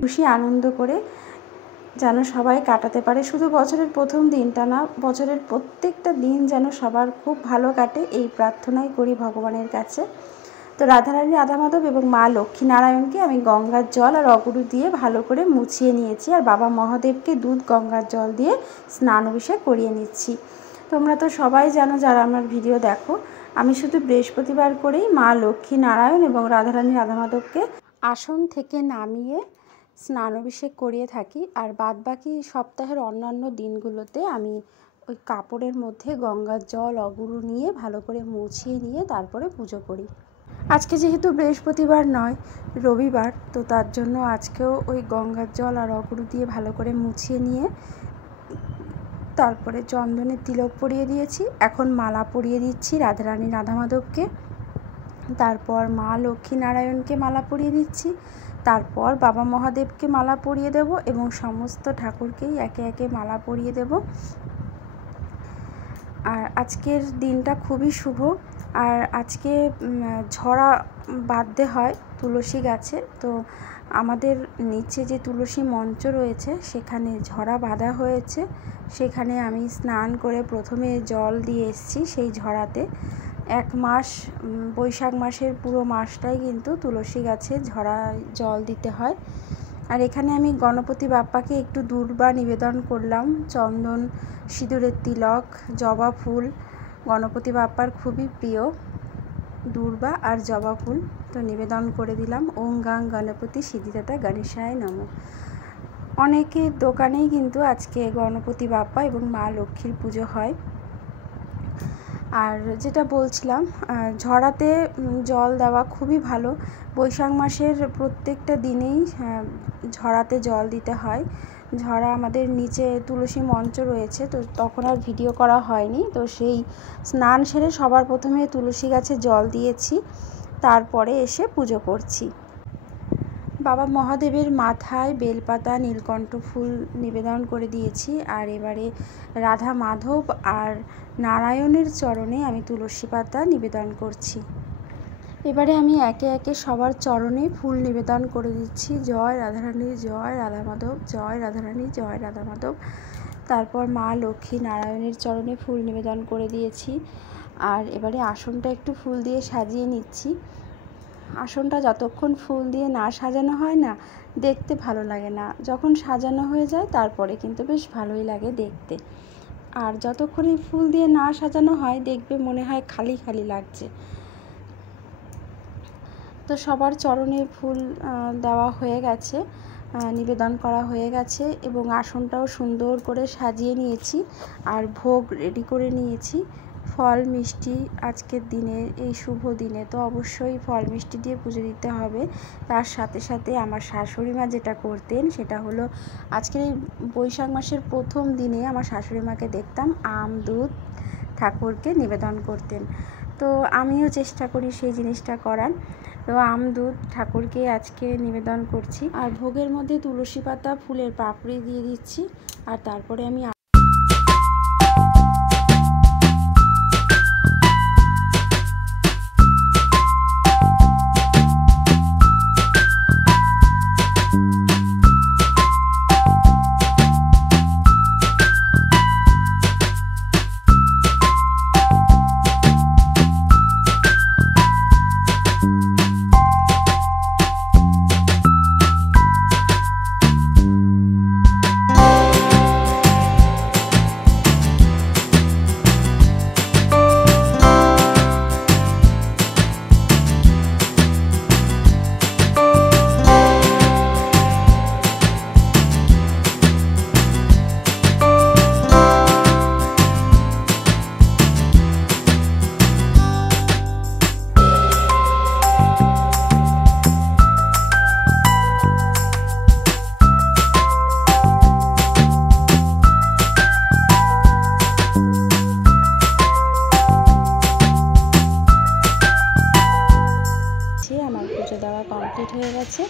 খুশি আনন্দ করে যেন সবাই কাটাতে পারে। শুধু বছরের প্রথম দিনটা না, বছরের প্রত্যেকটা দিন যেন সবার খুব ভালো কাটে, এই প্রার্থনাই করি ভগবানের কাছে। তো রাধারানী, রাধা মাধব এবং মা লক্ষ্মী নারায়ণকে আমি গঙ্গার জল আর অগুরু দিয়ে ভালো করে মুছিয়ে নিয়েছি, আর বাবা মহাদেবকে দুধ গঙ্গার জল দিয়ে স্নান অভিষেক করিয়ে নিচ্ছি। তোমরা তো সবাই জানো যারা আমার ভিডিও দেখো, আমি শুধু বৃহস্পতিবার করেই মা লক্ষ্মী নারায়ণ এবং রাধারানী রাধা মাধবকে আসন থেকে নামিয়ে স্নান অভিষেক করিয়ে থাকি। আর বাদবাকি সপ্তাহের অন্যান্য দিনগুলোতে আমি ওই কাপড়ের মধ্যে গঙ্গার জল অগুরু নিয়ে ভালো করে মুছিয়ে নিয়ে তারপরে পুজো করি। আজকে যেহেতু বৃহস্পতিবার নয়, রবিবার, তো তার জন্য আজকেও ওই গঙ্গার জল আর অগুরু দিয়ে ভালো করে মুছিয়ে নিয়ে তারপরে চন্দনের তিলক পরিয়ে দিয়েছি। এখন মালা পরিয়ে দিচ্ছি রাধারানী রাধা মাধবকে, তারপর মা লক্ষ্মী নারায়ণকে মালা পরিয়ে দিচ্ছি, তারপর বাবা মহাদেবকে মালা পরিয়ে দেব এবং সমস্ত ঠাকুরকেই একে একে মালা পরিয়ে দেব। আর আজকের দিনটা খুবই শুভ। আর আজকে ঝরা বাঁধতে হয় তুলসী গাছে, তো আমাদের নিচে যে তুলসী মঞ্চ রয়েছে সেখানে ঝরা বাঁধা হয়েছে। সেখানে আমি স্নান করে প্রথমে জল দিয়ে এসেছি সেই ঝরাতে। এক মাস, বৈশাখ মাসের পুরো মাসটাই কিন্তু তুলসী গাছে ঝরা জল দিতে হয়। আর এখানে আমি গণপতি বাপ্পাকে একটু দূর্বা নিবেদন করলাম, চন্দন, সিঁদুরের তিলক, জবা ফুল। গণপতি বাপ্পার খুবই প্রিয় দূর্বা আর জবা ফুল, তো নিবেদন করে দিলাম। ওং গাং গণপতি সিদ্ধিদাতা গণেশায় নমঃ। অনেকের দোকানেই কিন্তু আজকে গণপতি বাপ্পা এবং মা লক্ষ্মীর পুজো হয়। আর যেটা বলছিলাম, ঝরাতে জল দেওয়া খুবই ভালো। বৈশাখ মাসের প্রত্যেকটা দিনেই ঝরাতে জল দিতে হয়। ঝরা আমাদের নিচে তুলসী মঞ্চ রয়েছে, তো তখন আর ভিডিও করা হয়নি। তো সেই স্নান সেরে সবার প্রথমে তুলসী গাছে জল দিয়েছি, তারপরে এসে পুজো করছি। বাবা মহাদেবের মাথায় বেলপাতা, নীলকণ্ঠ ফুল নিবেদন করে দিয়েছি। আর এবারে রাধা মাধব আর নারায়ণের চরণে আমি তুলসী পাতা নিবেদন করছি। এবারে আমি একে একে সবার চরণে ফুল নিবেদন করে দিচ্ছি। জয় রাধারানী, জয় রাধা মাধব, জয় রাধারানী, জয় রাধা মাধব। তারপর মা লক্ষ্মী নারায়ণের চরণে ফুল নিবেদন করে দিয়েছি। আর এবারে আসনটা একটু ফুল দিয়ে সাজিয়ে নিচ্ছি। আসনটা যতক্ষণ ফুল দিয়ে না সাজানো হয় না, দেখতে ভালো লাগে না। যখন সাজানো হয়ে যায় তারপরে কিন্তু বেশ ভালোই লাগে দেখতে। আর যতক্ষণই ফুল দিয়ে না সাজানো হয় দেখবে মনে হয় খালি খালি লাগছে। তো সবার চরণে ফুল দেওয়া হয়ে গেছে, নিবেদন করা হয়ে গেছে এবং আসনটাও সুন্দর করে সাজিয়ে নিয়েছি। আর ভোগ রেডি করে নিয়েছি, ফল মিষ্টি। আজকের দিনে, এই শুভ দিনে তো অবশ্যই ফল মিষ্টি দিয়ে পুজো দিতে হবে। তার সাথে সাথে আমার শাশুড়ি মা যেটা করতেন সেটা হলো, আজকের এই বৈশাখ মাসের প্রথম দিনে আমার শাশুড়ি মাকে দেখতাম আম দুধ ঠাকুরকে নিবেদন করতেন। তো আমিও চেষ্টা করি সেই জিনিসটা করার। তো আম দুধ ঠাকুরকে আজকে নিবেদন করছি। আর ভোগের মধ্যে তুলসী পাতা, ফুলের পাপড়ি দিয়ে দিচ্ছি। আর তারপরে আমি গেছে।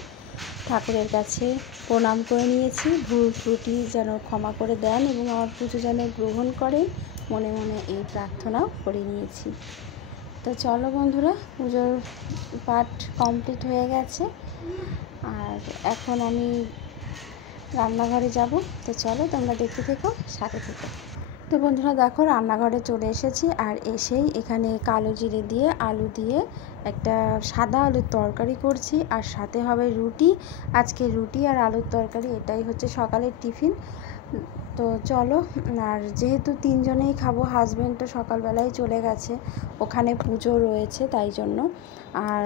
ঠাকুরের কাছে প্রণাম করে নিয়েছি, ভুল ত্রুটি যেন ক্ষমা করে দেন এবং আমার পুজো যেন গ্রহণ করেন, মনে মনে এই প্রার্থনাও করে নিয়েছি। তো চলো বন্ধুরা, পুজোর পাঠ কমপ্লিট হয়ে গেছে আর এখন আমি রান্নাঘরে যাব। তো চলো তোমরা দেখতে থেকো, সাথে থেকো। তো বন্ধুরা দেখো, রান্নাঘরে চলে এসেছি আর এসেই এখানে কালো জিরে দিয়ে আলু দিয়ে একটা সাদা আলুর তরকারি করছি আর সাথে হবে রুটি। আজকে রুটি আর আলুর তরকারি, এটাই হচ্ছে সকালের টিফিন। তো চলো, আর যেহেতু তিনজনেই খাবো, হাজব্যান্ড তো সকালবেলায় চলে গেছে, ওখানে পুজো রয়েছে তাই জন্য, আর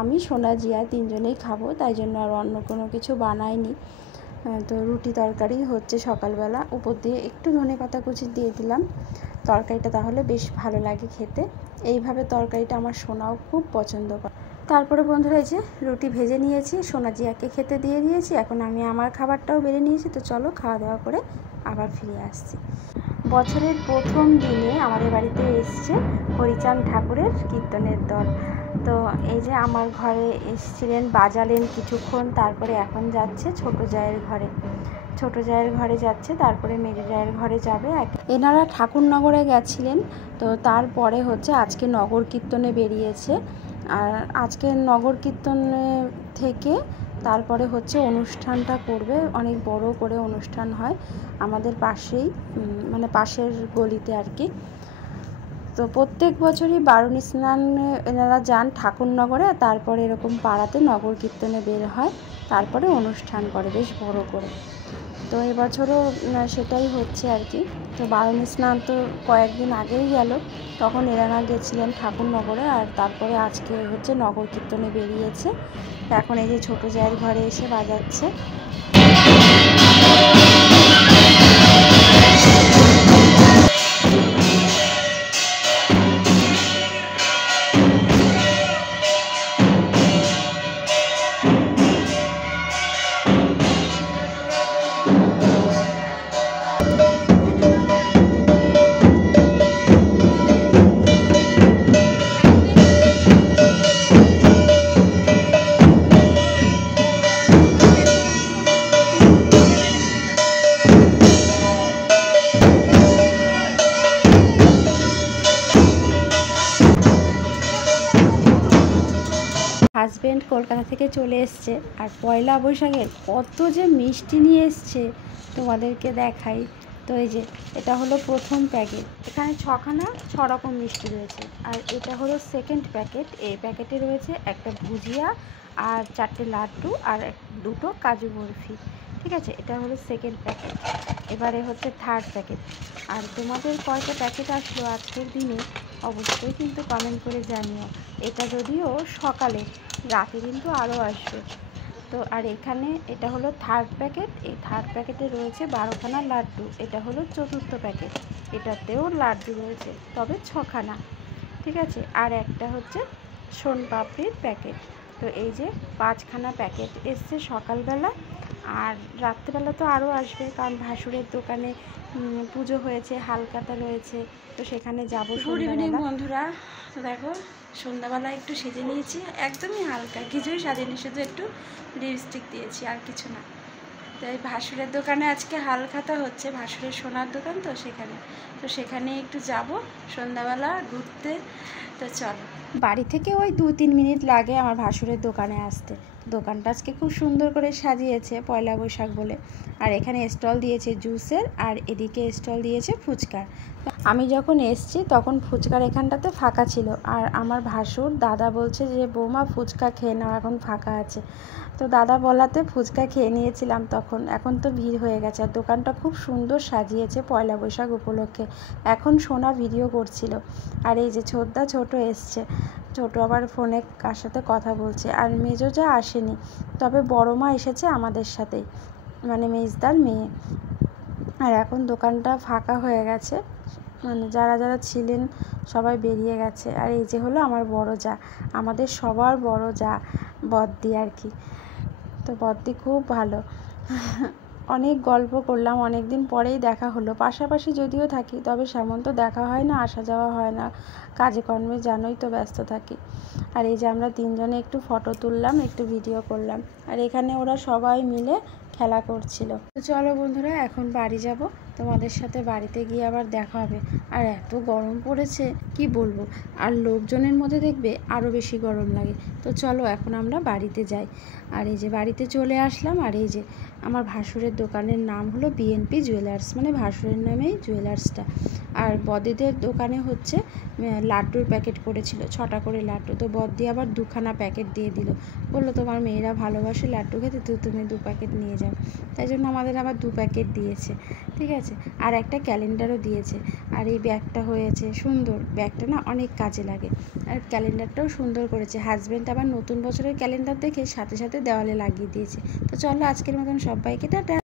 আমি সোনা জিয়া তিনজনেই খাবো, তাই জন্য আর অন্য কোনো কিছু বানাইনি। তো রুটি তরকারি হচ্ছে সকালবেলা, উপর দিয়ে একটু ধনেপাতা কুচি দিয়ে দিলাম, তরকারিটা তাহলে বেশ ভালো লাগে খেতে। এইভাবে তরকারিটা আমার সোনাও খুব পছন্দ করে। তারপরে বন্ধুরা এই যে রুটি ভেজে নিয়েছি, সোনা জিয়াকে খেতে দিয়ে দিয়েছি, এখন আমি আমার খাবারটাও বেড়ে নিয়েছি। তো চলো খাওয়া দাওয়া করে আবার ফিরে আসছি। বছরের প্রথম দিনে আমাদের বাড়িতে এসছে হরিচাঁদ ঠাকুরের কীর্তনের দল। তো এই যে আমার ঘরে এসেছিলেন, বাজালেন কিছুক্ষণ, তারপরে এখন যাচ্ছে ছোটো জায়ের ঘরে, ছোটো জায়ের ঘরে যাচ্ছে, তারপরে মেজো জায়ের ঘরে যাবে। এনারা ঠাকুরনগরে গেছিলেন, তো তারপরে হচ্ছে আজকে নগর কীর্তনে বেরিয়েছে, আর আজকে নগর কীর্তনে থেকে তারপরে হচ্ছে অনুষ্ঠানটা করবে, অনেক বড় করে অনুষ্ঠান হয় আমাদের পাশেই, মানে পাশের গলিতে আর কি। তো প্রত্যেক বছরই বারুণী স্নানে এনারা যান ঠাকুরনগরে, তারপরে এরকম পাড়াতে নগর কীর্তনে বের হয়, তারপরে অনুষ্ঠান করে বেশ বড় করে। তো এবছরও সেটাই হচ্ছে আর কি। তো বারুণী স্নান তো কয়েকদিন আগেই গেল, তখন এনারা গেছিলেন ঠাকুরনগরে, আর তারপরে আজকে হচ্ছে নগর কীর্তনে বেরিয়েছে। এখন এই যে ছোটো জায়ের ঘরে এসে বাজাচ্ছে। হাজব্যান্ড কলকাতা থেকে চলে এসছে, আর পয়লা বৈশাখের কত যে মিষ্টি নিয়ে এসছে তোমাদেরকে দেখাই। তো এই যে এটা হলো প্রথম প্যাকেট, এখানে 6 রকম মিষ্টি রয়েছে, আর এটা হলো সেকেন্ড প্যাকেট। এই প্যাকেটে রয়েছে একটা ভুজিয়া আর 4টে লাড্ডু আর 2টো কাজু বরফি। ঠিক আছে, এটা হলো সেকেন্ড প্যাকেট। এবারে হচ্ছে থার্ড প্যাকেট। আর তোমাদের কয়টা প্যাকেট আসলো আজকের দিনে অবশ্যই কিন্তু কমেন্ট করে জানিও। এটা যদিও সকালে, রাতে কিন্তু আরও আসবে। তো আর এখানে এটা হলো থার্ড প্যাকেট, এই থার্ড প্যাকেটে রয়েছে 12খানা লাড্ডু। এটা হলো চতুর্থ প্যাকেট, এটাতেও লাড্ডু রয়েছে, তবে 6খানা। ঠিক আছে, আর একটা হচ্ছে সোনপাপড়ির প্যাকেট। তো এই যে 5খানা প্যাকেট এসছে সকালবেলা, আর রাত্রেবেলা তো আরও আসবে, কারণ ভাসুরের দোকানে পুজো হয়েছে, হালখাতা রয়েছে, তো সেখানে যাবো। গুড ইভিনিং বন্ধুরা। তো দেখো, সন্ধ্যাবেলা একটু সেজে নিয়েছি, একদমই হালকা, কিছুই সাজিনি, শুধু একটু লিপস্টিক দিয়েছি, আর কিছু না। তো এই ভাসুরের দোকানে আজকে হালখাতা হচ্ছে, ভাসুরের সোনার দোকান তো সেখানে একটু যাব সন্ধ্যাবেলা ঘুরতে। তো চলো, বাড়ি থেকে ওই 2-3 মিনিট লাগে আমার ভাসুরের দোকানে আসতে। দোকানটা আজকে খুব সুন্দর করে সাজিয়েছে পয়লা বৈশাখ বলে, আর এখানে স্টল দিয়েছে জুসের, আর এদিকে স্টল দিয়েছে ফুচকার। আমি যখন এসছি তখন ফুচকার এখানটাতে ফাঁকা ছিল, আর আমার ভাসুর দাদা বলছে যে বৌমা ফুচকা খেয়ে নাও, এখন ফাঁকা আছে। তো দাদা বলাতে ফুচকা খেয়ে নিয়েছিলাম তখন। এখন তো ভিড় হয়ে গেছে, আর দোকানটা খুব সুন্দর সাজিয়েছে পয়লা বৈশাখ উপলক্ষে। এখন সোনা ভিডিও করছিল, আর এই যে ছোটদা ছোট এসছে, ছোট আবার ফোনে কার সাথে কথা বলছে, আর মেজো যা আসেনি, তবে বড় মা এসেছে আমাদের সাথেই, মানে মেজদার মেয়ে। আর এখন দোকানটা ফাঁকা হয়ে গেছে, মানে যারা যারা ছিলেন সবাই বেরিয়ে গেছে। আর এই যে হলো আমার বড় যা, আমাদের সবার বড় যা, বদ্দি আর কি। তো বদ্দি খুব ভালো, অনেক গল্প করলাম, অনেক দিন পরেই দেখা হলো। পাশাপাশি যদিও থাকি, তবে সেমন তো দেখা হয় না, আসা যাওয়া হয় না, কাজে কর্মে জানোই তো ব্যস্ত থাকি। আর এই যে আমরা তিনজনে একটু ফটো তুললাম, একটু ভিডিও করলাম, আর এখানে ওরা সবাই মিলে খেলা করছিল। তো চলো বন্ধুরা, এখন বাড়ি যাব, তোমাদের সাথে বাড়িতে গিয়ে আবার দেখা হবে। আর এত গরম পড়েছে কি বলবো, আর লোকজনের মধ্যে দেখবে আরও বেশি গরম লাগে। তো চলো এখন আমরা বাড়িতে যাই। আর এই যে বাড়িতে চলে আসলাম, আর এই যে আমার ভাসুরের দোকানের নাম হলো বিএনপি জুয়েলার্স, মানে ভাসুরের নামেই জুয়েলার্সটা। আর বদিদের দোকানে হচ্ছে লাড্ডুর প্যাকেট করেছিল 6টা করে লাড্ডু, তো বদি আবার 2খানা প্যাকেট দিয়ে দিল, বললো তোমার মেয়েরা ভালোবাসে লাড্ডু খেতে, তো তুমি 2 প্যাকেট নিয়ে যাও। তাই জন্য আমাদের আবার 2 প্যাকেট দিয়েছে, ঠিক আছে। আর একটা ক্যালেন্ডারও দিয়েছে। আর এই ব্যাগটা হয়েছে সুন্দর, ব্যাগটা না অনেক কাজে লাগে। আর ক্যালেন্ডারটাও সুন্দর করেছে, হাজব্যান্ড আবার নতুন বছরের ক্যালেন্ডার দেখে সাথে সাথে দেওয়ালে লাগিয়ে দিয়েছে। তো চলো আজকের মতন সবাইকে টাটা।